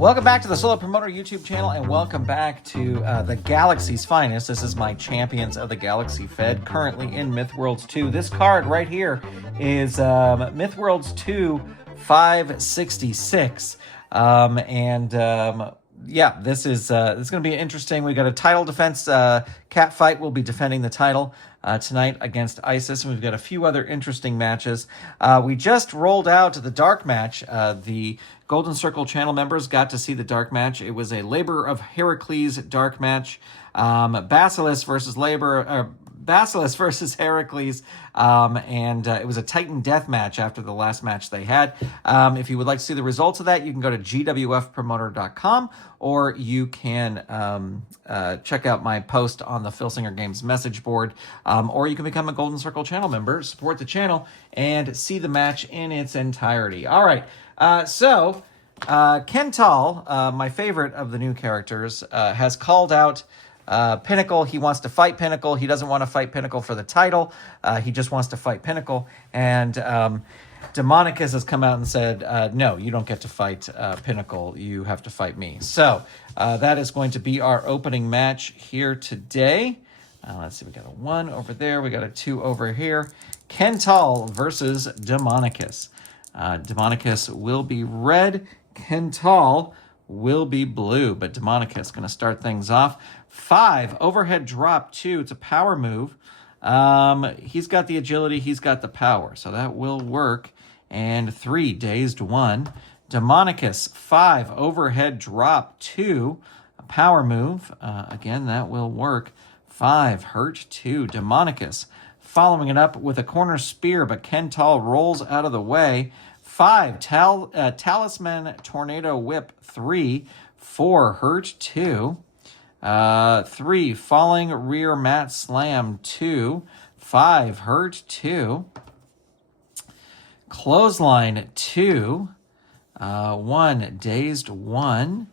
Welcome back to the Solo Promoter YouTube channel, and welcome back to the Galaxy's finest. This is my Champions of the Galaxy Fed, currently in Mythworlds 2. This card right here is Mythworlds 2 566. Yeah, this is going to be interesting. We got a title defense. Catfight will be defending the title tonight against ISIS, and we've got a few other interesting matches. We just rolled out the dark match. The Golden Circle channel members got to see the dark match. It was a Labor of Heracles dark match. Basilisk versus Heracles, and it was a Titan death match after the last match they had. If you would like to see the results of that, you can go to gwfpromoter.com, or you can check out my post on the Filsinger Games message board, or you can become a Golden Circle channel member, support the channel, and see the match in its entirety. All right, so Quental, my favorite of the new characters, has called out Pinnacle. He wants to fight Pinnacle. He doesn't want to fight Pinnacle for the title. He just wants to fight Pinnacle. And Demonicus has come out and said, no, you don't get to fight Pinnacle. You have to fight me. So that is going to be our opening match here today. Let's see, we got a 1 over there. We got a 2 over here. Quental versus Demonicus. Demonicus will be red. Quental will be blue, but Demonicus going to start things off. 5, overhead drop 2. It's a power move. He's got the agility. He's got the power, so that will work. And 3, dazed 1. Demonicus, 5, overhead drop 2. A power move. Again, that will work. 5, hurt 2. Demonicus following it up with a corner spear, but Quental rolls out of the way. 5, Talisman Tornado Whip 3. 4, hurt 2. 3, falling rear mat slam 2. 5, hurt 2. Clothesline 2. 1, dazed 1.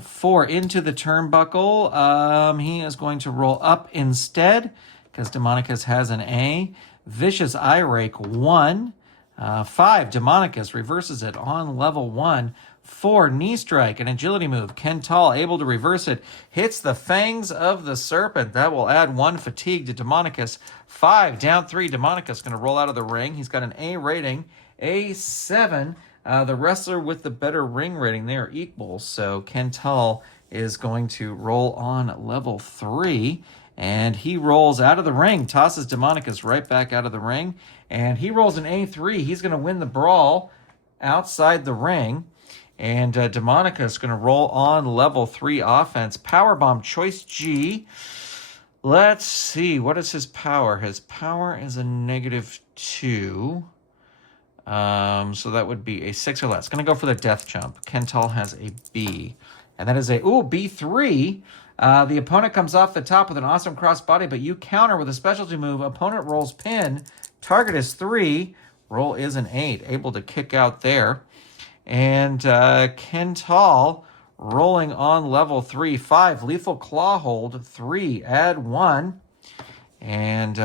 4, into the turnbuckle. He is going to roll up instead because Demonicus has an A. Vicious eye rake 1. 5, Demonicus reverses it on level 1. 4, knee strike, an agility move. Quental able to reverse it. Hits the fangs of the serpent. That will add 1 fatigue to Demonicus. 5, down 3. Demonicus going to roll out of the ring. He's got an A rating. A7. The wrestler with the better ring rating. They are equal. So Quental is going to roll on level 3. And he rolls out of the ring. Tosses Demonicus right back out of the ring. And he rolls an A3. He's going to win the brawl outside the ring. And Demonicus is going to roll on level 3 offense. Powerbomb choice G. Let's see. What is his power? His power is a -2. So that would be a 6 or less. Going to go for the death jump. Quental has a B. And that is a, B3. The opponent comes off the top with an awesome crossbody, but you counter with a specialty move. Opponent rolls pin. Target is 3. Roll is an 8. Able to kick out there. And Quental rolling on level 3. 5, lethal claw hold. 3, add 1. And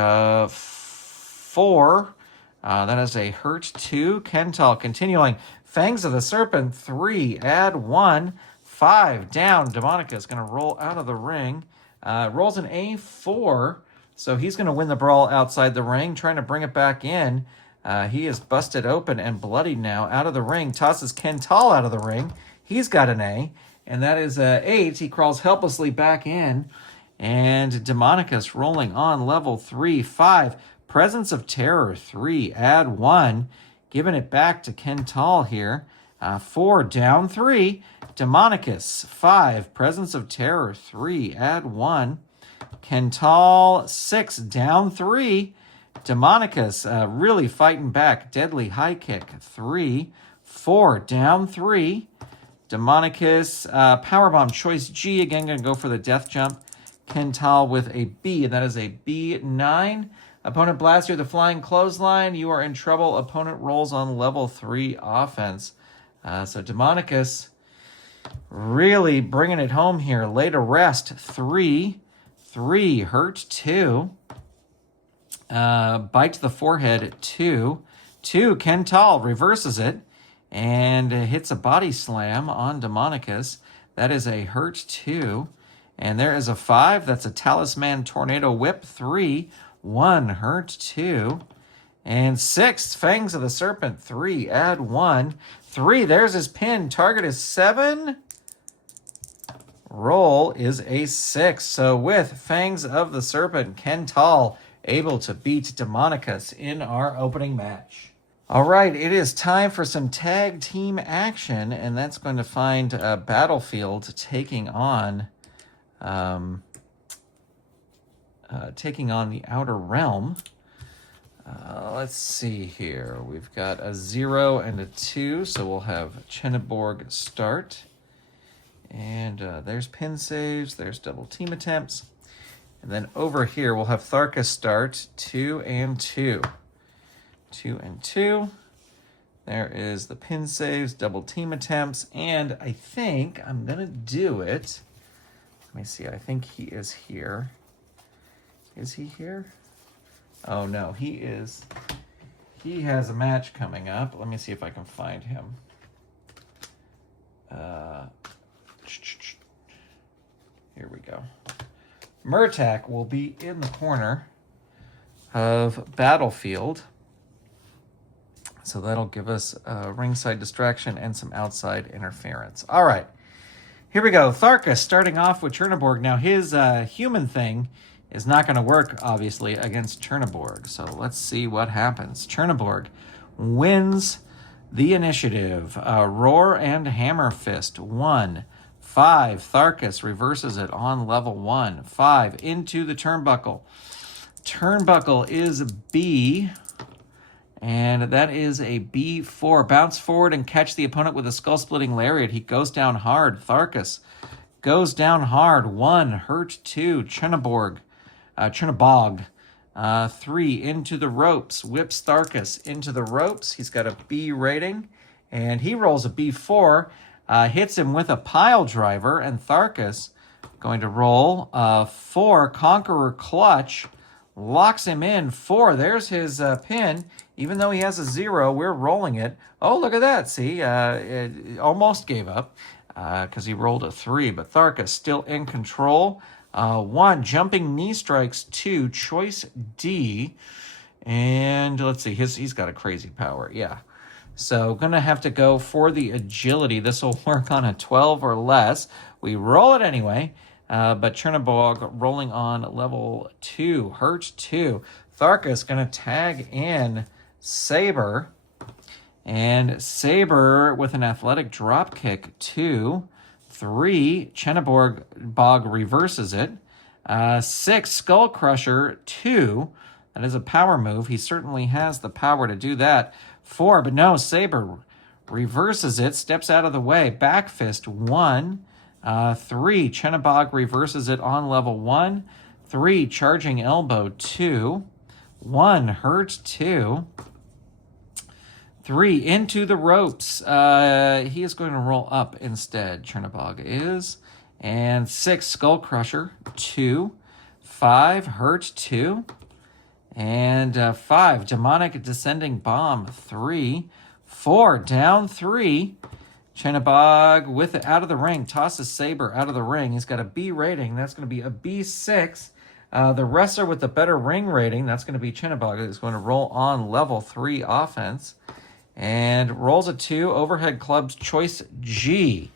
4, that is a hurt 2. Quental continuing. Fangs of the Serpent. 3, add 1. 5, down. Demonicus going to roll out of the ring. Rolls an A4. So he's going to win the brawl outside the ring, trying to bring it back in. He is busted open and bloodied now. Out of the ring. Tosses Quental out of the ring. He's got an A. And that is 8. He crawls helplessly back in. And Demonicus rolling on level 3. 5. Presence of Terror. 3. Add 1. Giving it back to Quental here. 4. Down 3. Demonicus. 5. Presence of Terror. 3. Add 1. Quental. 6. Down 3. Demonicus really fighting back. Deadly high kick. 3. 4. Down 3. Demonicus. Powerbomb choice G. Again, going to go for the death jump. Quental with a B, and that is a B9. Opponent blasts you with the flying clothesline. You are in trouble. Opponent rolls on level 3 offense. So Demonicus really bringing it home here. Lay to rest. 3. 3. Hurt 2. Bite to the forehead, 2. 2, Quental reverses it. and hits a body slam on Demonicus. That is a hurt 2. And there is a 5. That's a Talisman Tornado Whip 3. 1 hurt 2. And 6, Fangs of the Serpent 3. Add 1. 3, there's his pin. Target is 7. Roll is a 6. So with Fangs of the Serpent, Quental able to beat Demonicus in our opening match. All right, it is time for some tag team action, and that's going to find Battlefield taking on the Outer Realm. Let's see here. We've got a 0 and a 2, so we'll have Chenneborg start. And there's pin saves, there's double team attempts. And then over here, we'll have Tharkus start, 2 and 2. 2 and 2. There is the pin saves, double team attempts, and I think I'm going to do it. Let me see, I think he is here. Is he here? Oh, no, he is. He has a match coming up. Let me see if I can find him. Here we go. Murtak will be in the corner of Battlefield. So that'll give us a ringside distraction and some outside interference. All right, here we go. Tharkus starting off with Chernoborg. Now his human thing is not going to work, obviously, against Chernoborg. So let's see what happens. Chernoborg wins the initiative. Roar and Hammer Fist, 1. 5, Tharkus reverses it on level 1. 5, into the turnbuckle. Turnbuckle is B, and that is a B4. Bounce forward and catch the opponent with a skull-splitting lariat. He goes down hard. Tharkus goes down hard. 1, hurt 2. Chernobog. 3, into the ropes. Whips Tharkus into the ropes. He's got a B rating, and he rolls a B4. Hits him with a pile driver, and Tharkus going to roll 4, Conqueror Clutch, locks him in. 4, there's his pin. Even though he has a 0, we're rolling it. Oh, look at that. See, it almost gave up because he rolled a 3, but Tharkus still in control. 1, jumping knee strikes. 2, choice D. And let's see, he's got a crazy power. Yeah. So going to have to go for the agility. This will work on a 12 or less. We roll it anyway, but Chernobog rolling on level 2. Hurt 2. Tharkus going to tag in Saber. And Saber with an athletic drop kick. 2. 3. Chernobog reverses it. 6. Skull Crusher. 2. That is a power move. He certainly has the power to do that. 4, but no, Saber reverses it, steps out of the way. Back fist, 1. 3, Chernobog reverses it on level 1. 3, charging elbow, 2. 1, hurt 2. 3, into the ropes. He is going to roll up instead, Chernobog is. And 6, Skull Crusher, 2. 5, hurt 2. And 5, Demonic Descending Bomb, 3. 4, down 3. Chernobog with it out of the ring, tosses Saber out of the ring. He's got a B rating. That's going to be a B6. The wrestler with the better ring rating, that's going to be Chernobog, is going to roll on level 3 offense. And rolls a 2, overhead clubs, choice G.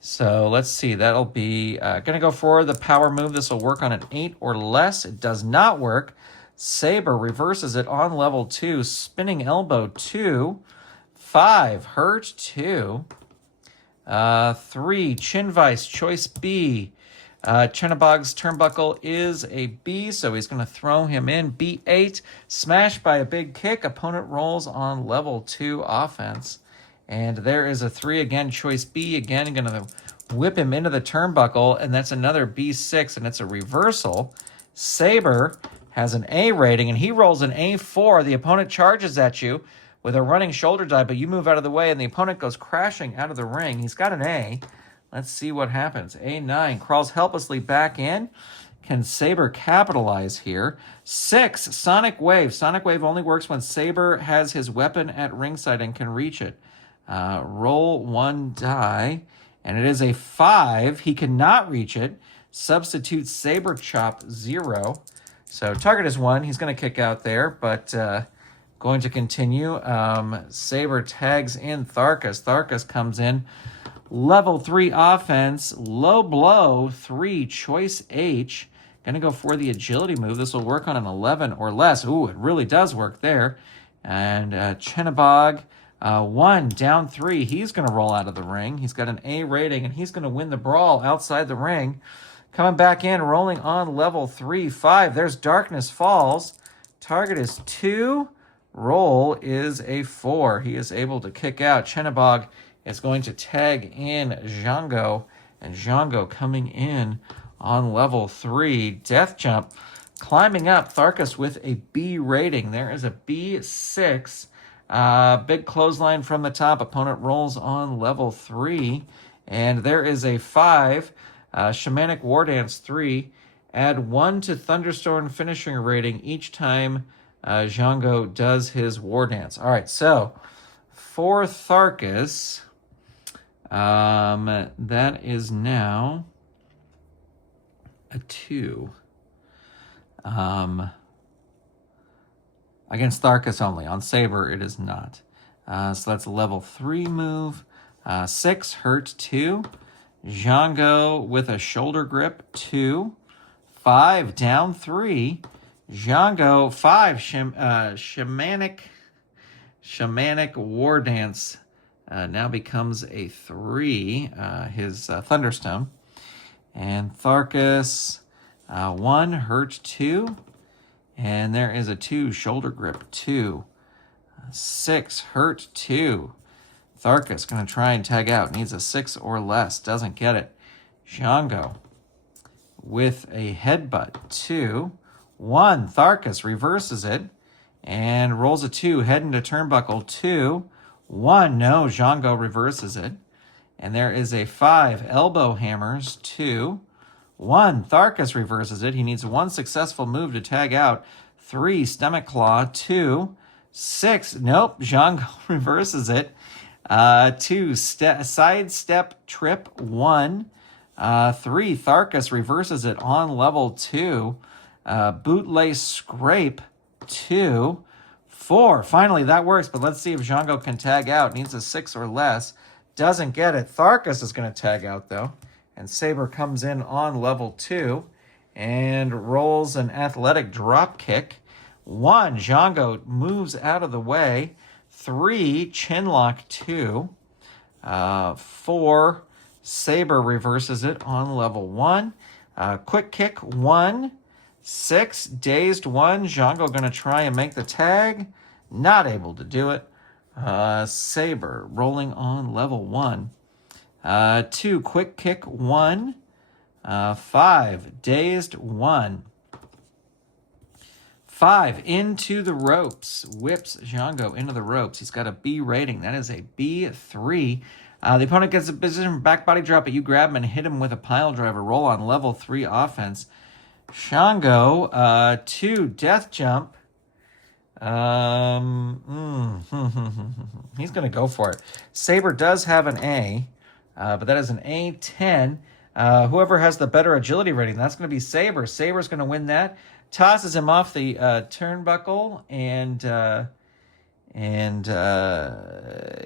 So let's see, that'll be going to go for the power move. This will work on an 8 or less. It does not work. Saber reverses it on level 2, spinning elbow 2. 5, hurt 2. 3, chin vice, choice B. Chernobog's turnbuckle is a B, so he's going to throw him in. B8, smashed by a big kick. Opponent rolls on level 2 offense. And there is a 3 again, choice B. Again, going to whip him into the turnbuckle, and that's another B6, and it's a reversal. Saber has an A rating, and he rolls an A4. The opponent charges at you with a running shoulder dive, but you move out of the way, and the opponent goes crashing out of the ring. He's got an A. Let's see what happens. A9 crawls helplessly back in. Can Saber capitalize here? 6, Sonic Wave. Sonic Wave only works when Saber has his weapon at ringside and can reach it. Roll 1 die, and it is a 5. He cannot reach it. Substitute Saber Chop 0. So target is 1. He's going to kick out there, but going to continue. Saber tags in Tharkus. Tharkus comes in. Level 3 offense. Low blow. 3. Choice H. Going to go for the agility move. This will work on an 11 or less. Ooh, it really does work there. And Chenabog, 1, down 3. He's going to roll out of the ring. He's got an A rating, and he's going to win the brawl outside the ring. Coming back in, rolling on level 3, 5. There's Darkness Falls. Target is 2. Roll is a 4. He is able to kick out. Chenabog is going to tag in Django, and Django coming in on level 3. Death Jump climbing up. Tharkus with a B rating. There is a B6. Big clothesline from the top. Opponent rolls on level 3. And there is a 5. Shamanic War Dance 3. Add 1 to Thunderstorm finishing rating each time Django does his War Dance. All right, so for Tharkus, that is now a 2. Against Tharkus only. On Saber, it is not. So that's a level 3 move. 6, hurt 2. Django with a shoulder grip, 2. 5, down 3. Django, 5. Shamanic War Dance now becomes a 3. His Thunderstone. And Tharkus, 1, hurt 2. And there is a 2, shoulder grip 2. 6, hurt 2. Tharkus going to try and tag out. Needs a 6 or less. Doesn't get it. Django with a headbutt 2. 1. Tharkus reverses it and rolls a 2. Head into turnbuckle 2. 1. No, Django reverses it. And there is a 5. Elbow hammers 2. 1. Tharkus reverses it. He needs 1 successful move to tag out. 3. Stomach claw 2. 6. Nope. Django reverses it. 2. Side step trip 1. 3. Tharkus reverses it on level 2. Bootlace scrape 2. 4. Finally, that works, but let's see if Django can tag out. Needs a 6 or less. Doesn't get it. Tharkus is going to tag out, though. And Saber comes in on level 2 and rolls an athletic drop kick. 1. Django moves out of the way. 3. Chinlock 2. 4. Saber reverses it on level 1. Quick kick 1. 6. Dazed 1. Django going to try and make the tag. Not able to do it. Saber rolling on level 1. 2. Quick kick 1. 5. Dazed 1. 5. Into the ropes. Whips Django into the ropes. He's got a B rating. That is a B3. The opponent gets a position back body drop, but you grab him and hit him with a pile driver. Roll on level 3 offense. Django, 2. Death jump. He's going to go for it. Saber does have an A, but that is an A10. Whoever has the better agility rating, that's going to be Saber. Saber's going to win that. Tosses him off the turnbuckle, and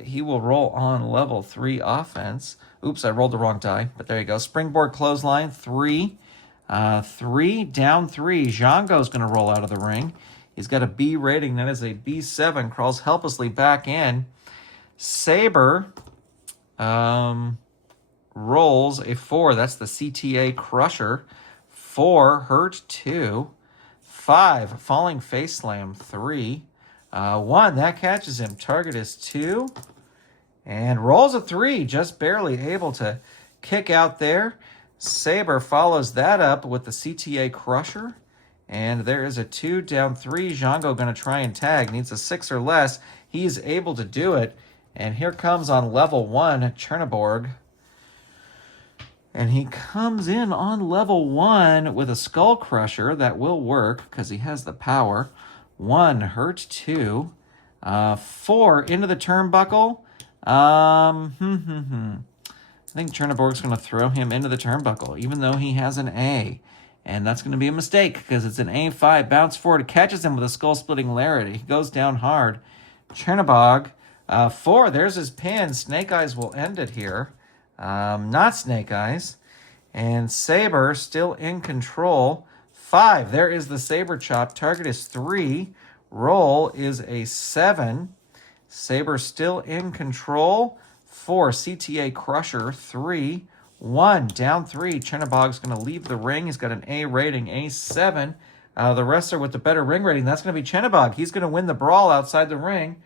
he will roll on level 3 offense. Oops, I rolled the wrong die, but there you go. Springboard clothesline, 3. 3, down 3. Django's going to roll out of the ring. He's got a B rating. That is a B7. Crawls helplessly back in. Saber rolls a 4. That's the CTA Crusher. 4, hurt 2. 5, falling face slam 3. 1, that catches him. Target is 2. And rolls a 3. Just barely able to kick out there. Saber follows that up with the CTA Crusher. And there is a 2, down 3. Django going to try and tag. Needs a 6 or less. He's able to do it. And here comes on level 1, Chernaborg. And he comes in on level 1 with a Skull Crusher. That will work because he has the power. 1, hurt 2. 4, into the turnbuckle. I think Chernoborg's going to throw him into the turnbuckle, even though he has an A. And that's going to be a mistake, because it's an A5. Bounce forward, catches him with a skull-splitting lariat. He goes down hard. Chernobog, 4. There's his pin. Snake Eyes will end it here. Not Snake Eyes. And Saber still in control. 5. There is the Saber chop. Target is 3. Roll is a 7. Saber still in control. 4. CTA Crusher. 3. 1. Down 3. Chernobog's going to leave the ring. He's got an A rating. A7. The wrestler with the better ring rating, that's going to be Chernobog. He's going to win the brawl outside the ring.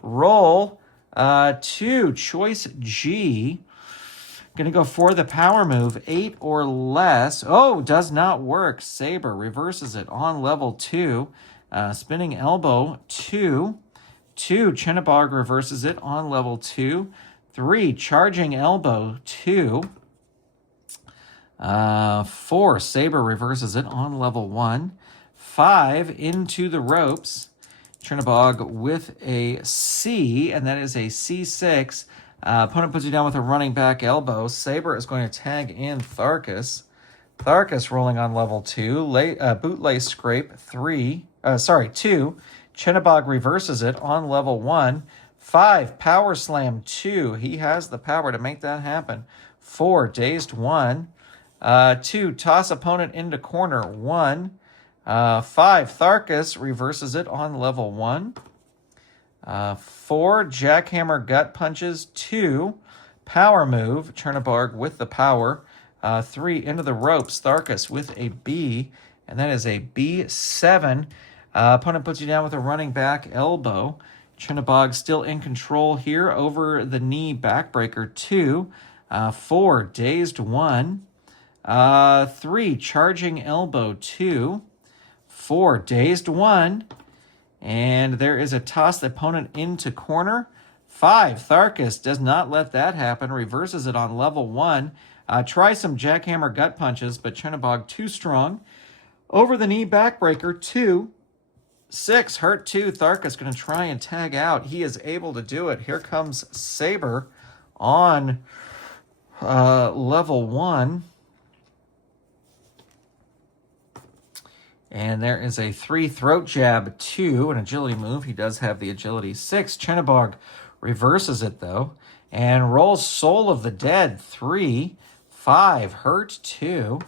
Roll 2. Choice G. Going to go for the power move. 8 or less. Oh, does not work. Saber reverses it on level 2. Spinning elbow. 2. 2. Chernobog reverses it on level 2. 3. Charging elbow. 2. 4. Saber reverses it on level 1. 5. Into the ropes. Chernobog with a C, and that is a C6. Opponent puts you down with a running back elbow. Saber is going to tag in Tharkus. Tharkus rolling on level 2. Bootlace scrape 2. Chernobog reverses it on level 1. 5. Power slam 2. He has the power to make that happen. 4. Dazed 1. 2. Toss opponent into corner 1. 5. Tharkus reverses it on level 1. 4. Jackhammer gut punches 2. Power move. Chernobog with the power. 3. Into the ropes. Tharkus with a B. And that is a B7. Opponent puts you down with a running back elbow. Chernobog still in control here. Over the knee backbreaker 2. 4. Dazed 1. 3. Charging elbow 2. 4. Dazed 1. And there is a toss the opponent into corner. 5. Tharkus does not let that happen. Reverses it on level 1. Try some jackhammer gut punches, but Chernobog too strong. Over the knee backbreaker 2. 6. Hurt 2. Tharkus going to try and tag out. He is able to do it. Here comes Saber on level 1. And there is a 3. Throat jab 2, an agility move. He does have the agility 6. Chernobog reverses it, though, and rolls Soul of the Dead 3. 5. Hurt 2.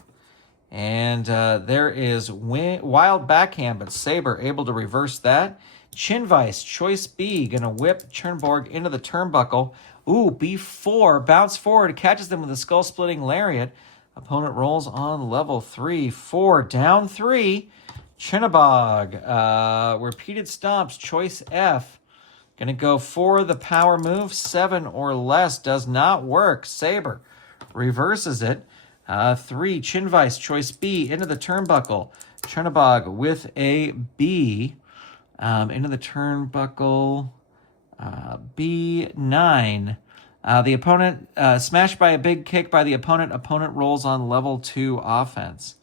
And there is Wild Backhand, but Saber able to reverse that. Chin Vice, Choice B, going to whip Chernobog into the turnbuckle. Ooh, B4, bounce forward, catches them with a skull-splitting lariat. Opponent rolls on level 3. 4. Down 3. Chernobog. Repeated stomps. Choice F. Going to go for the power move. 7 or less. Does not work. Saber reverses it. 3. Chin Vice. Choice B. Into the turnbuckle. Chernobog with a B. Into the turnbuckle. B9. The opponent, smashed by a big kick by the opponent. Opponent rolls on level 2 offense.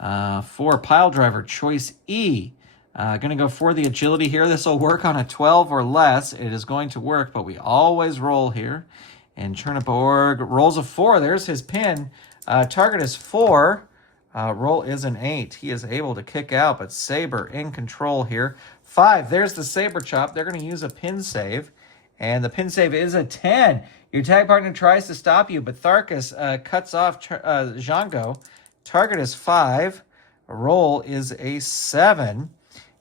4. Pile driver, choice E. Going to go for the agility here. This will work on a 12 or less. It is going to work, but we always roll here. And Chernobog rolls a 4. There's his pin. Target is 4. Roll is an 8. He is able to kick out, but Saber in control here. 5. There's the Saber chop. They're going to use a pin save. And the pin save is a 10. Your tag partner tries to stop you, but Tharkus cuts off Django. Target is 5. Roll is a 7.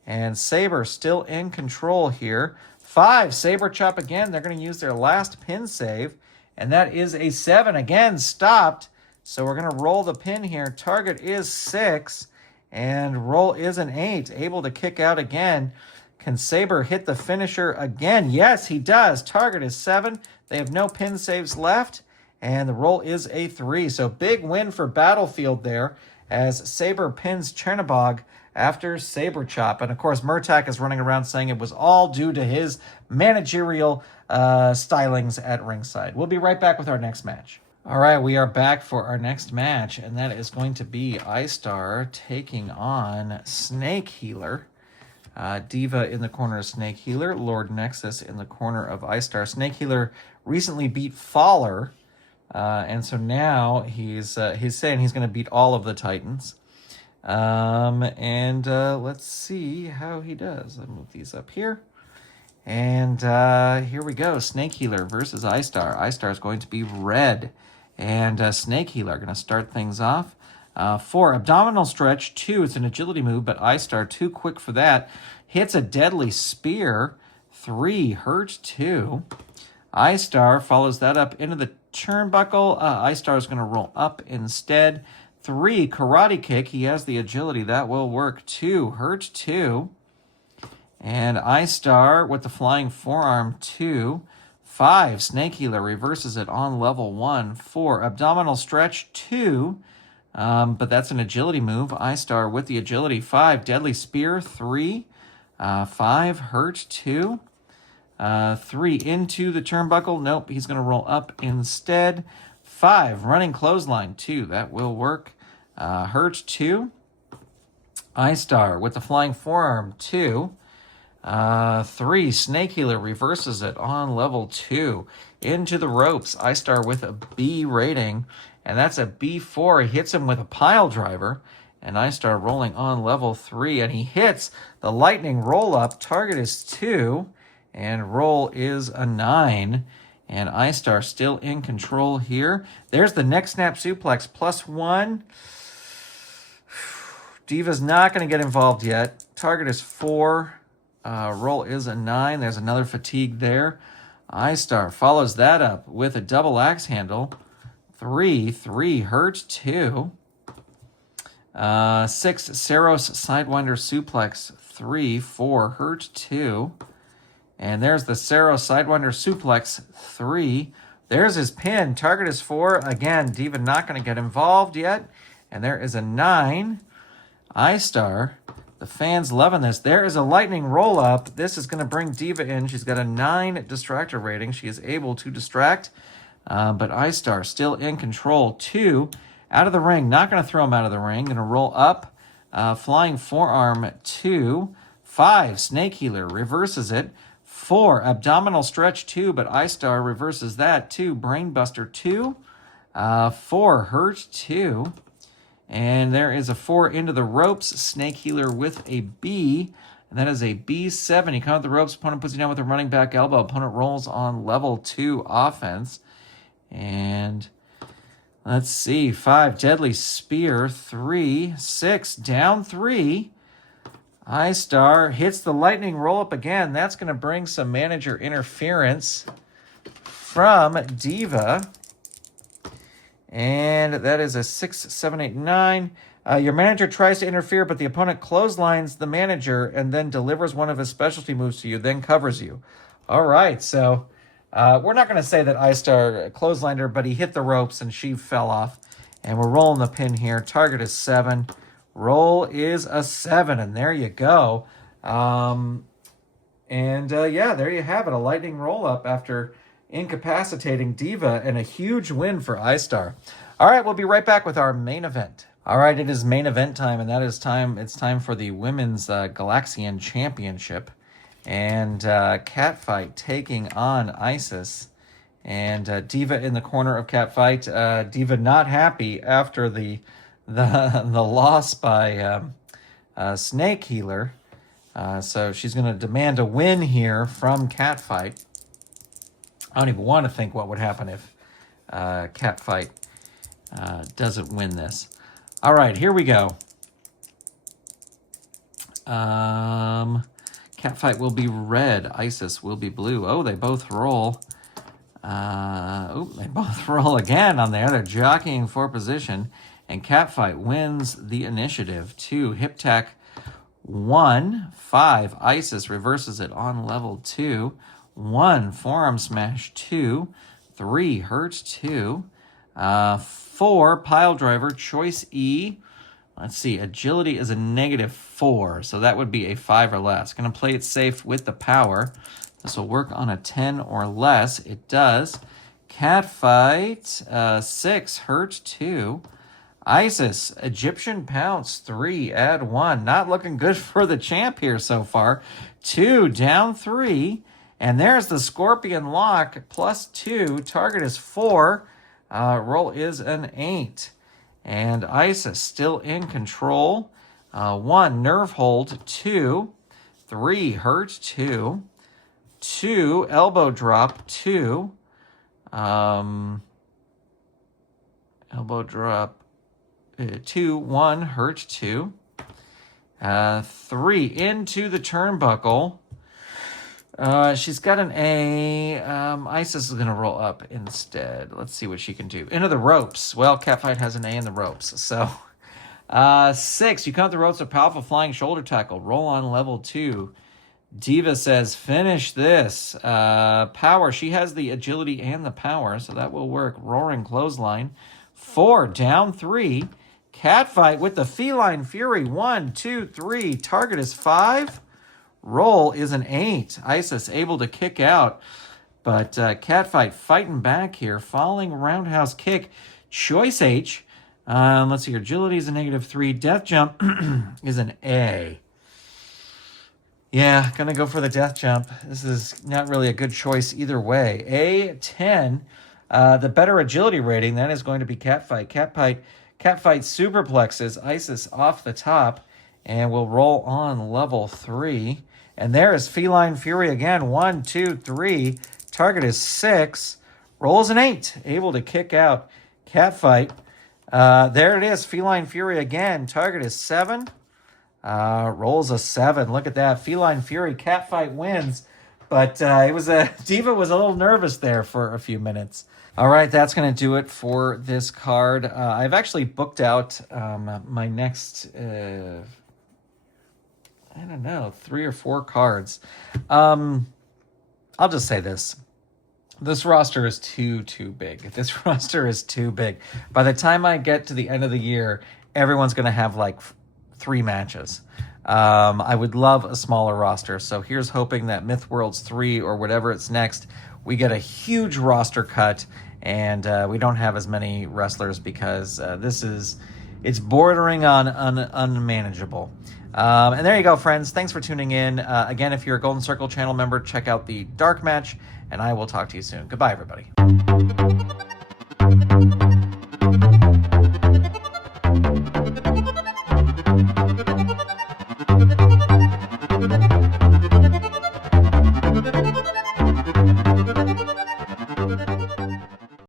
And Saber still in control here. 5. Saber chop again. They're going to use their last pin save. And that is a 7. Again, stopped. So we're going to roll the pin here. Target is 6. And roll is an 8. Able to kick out again. Can Saber hit the finisher again? Yes, he does. Target is 7. They have no pin saves left. And the roll is a 3. So big win for Battlefield there as Saber pins Chernobog after Saber chop. And of course, Murtak is running around saying it was all due to his managerial stylings at ringside. We'll be right back with our next match. All right, we are back for our next match, and that is going to be Istar taking on Snake Healer. Diva in the corner of Snake Healer. Lord Nexus in the corner of Istar. Snake Healer recently beat Faller. And so now he's saying he's going to beat all of the Titans. Let's see how he does. I'll move these up here. And here we go. Snake Healer versus Istar. Istar is going to be red. And Snake Healer going to start things off. 4, abdominal stretch. 2, it's an agility move, but Istar too quick for that. Hits a deadly spear. 3, hurt 2. Istar follows that up into the turnbuckle. Istar is going to roll up instead. 3, karate kick. He has the agility. That will work. 2, hurt 2. And Istar with the flying forearm, 2. 5, Snake Healer reverses it on level 1. 4, abdominal stretch, 2. But that's an agility move. Istar with the agility, 5, deadly spear, 3. 5, hurt 2. 3, into the turnbuckle. Nope, he's going to roll up instead. 5, running clothesline, 2. That will work. Hurt 2. Istar with the flying forearm, 2. 3, Snake Healer reverses it on level 2. Into the ropes. Istar with a B rating, and that's a B4. He hits him with a pile driver, and Istar rolling on level 3, and he hits the lightning roll up. Target is 2, and roll is a 9. And Istar still in control here. There's the neck snap suplex, +1. Diva's not going to get involved yet. Target is 4. Roll is a 9. There's another fatigue there. Istar follows that up with a double axe handle. 3, hurt 2. 6, Saros Sidewinder suplex. 3, 4, hurt 2. And there's the Saros Sidewinder suplex. 3. There's his pin. Target is 4. Again, Diva not going to get involved yet. And there is a 9. Istar, the fans loving this. There is a lightning roll-up. This is going to bring Diva in. She's got a 9 distractor rating. She is able to distract. But Istar still in control. 2, out of the ring. Not going to throw him out of the ring. Going to roll up. Flying forearm, 2. 5, Snake Healer reverses it. 4, abdominal stretch, 2. But Istar reverses that. 2, brainbuster, 2. 4, hurt 2. And there is a 4 into the ropes. Snake Healer with a B. And that is a B7. He comes with the ropes. Opponent puts you down with a running back elbow. Opponent rolls on level 2 offense. And let's see. 5, deadly spear. 3, 6, down 3. Istar hits the lightning roll up again. That's going to bring some manager interference from Diva. And that is a 6, 7, 8, 9. Your manager tries to interfere, but the opponent clotheslines the manager and then delivers one of his specialty moves to you, then covers you. All right, so we're not going to say that Istar clotheslined her, but he hit the ropes and she fell off. And we're rolling the pin here. Target is 7. Roll is a 7, and there you go. Yeah, there you have it. A lightning roll-up after incapacitating Diva, and a huge win for Istar. All right, we'll be right back with our main event. All right, it is main event time, and that is time. It's time for the Women's Galaxian Championship. And Catfight taking on Isais. And Diva in the corner of Catfight. Diva not happy after the loss by Snake Healer. So she's going to demand a win here from Catfight. I don't even want to think what would happen if Catfight doesn't win this. All right, here we go. Catfight will be red. Isais will be blue. Oh, they both roll. They both roll again on there. They're jockeying for position. And Catfight wins the initiative. 2, hip tack 1. 5, Isais reverses it on level 2. 1, forearm smash 2. 3, hurt 2. 4, pile driver, choice E. Let's see, agility is a -4, so that would be a 5 or less. Going to play it safe with the power. This will work on a 10 or less. It does. Catfight, 6, hurt 2. Isais, Egyptian Pounce, 3, add 1. Not looking good for the champ here so far. 2, down 3. And there's the Scorpion Lock, +2. Target is 4. Roll is an 8. And Isais still in control. 1, Nerve Hold, 2. 3, Hurt, 2. 2, Elbow Drop, 2. Elbow Drop, 2, 1, Hurt, 2. 3, into the turnbuckle. She's got an A. Isais is going to roll up instead. Let's see what she can do. Into the ropes. Well, Catfight has an A in the ropes. So, 6, you come up the ropes with powerful flying shoulder tackle. Roll on level 2. Diva says, finish this. Power. She has the agility and the power, so that will work. Roaring clothesline. 4, down 3. Catfight with the Feline Fury. 1, 2, 3. Target is 5. Roll is an 8. Isais able to kick out. But Catfight fighting back here. Falling roundhouse kick. Choice H. Let's see. Agility is a -3. Death jump is an A. Yeah, going to go for the death jump. This is not really a good choice either way. A10. The better agility rating, that is going to be Catfight. Catfight superplexes Isais off the top and will roll on level 3. And there is Feline Fury again. 1, 2, 3. Target is 6. Rolls an 8. Able to kick out Catfight. There it is. Feline Fury again. Target is 7. Rolls a 7. Look at that. Feline Fury. Catfight wins. But Diva was a little nervous there for a few minutes. All right, that's going to do it for this card. I've actually booked out my next, 3 or 4 cards. I'll just say this. This roster is too big. This roster is too big. By the time I get to the end of the year, everyone's going to have like 3 matches. I would love a smaller roster. So here's hoping that Myth Worlds 3 or whatever it's next, we get a huge roster cut and we don't have as many wrestlers because it's bordering on unmanageable. And there you go, friends. Thanks for tuning in. Again, if you're a Golden Circle channel member, check out the Dark Match, and I will talk to you soon. Goodbye, everybody.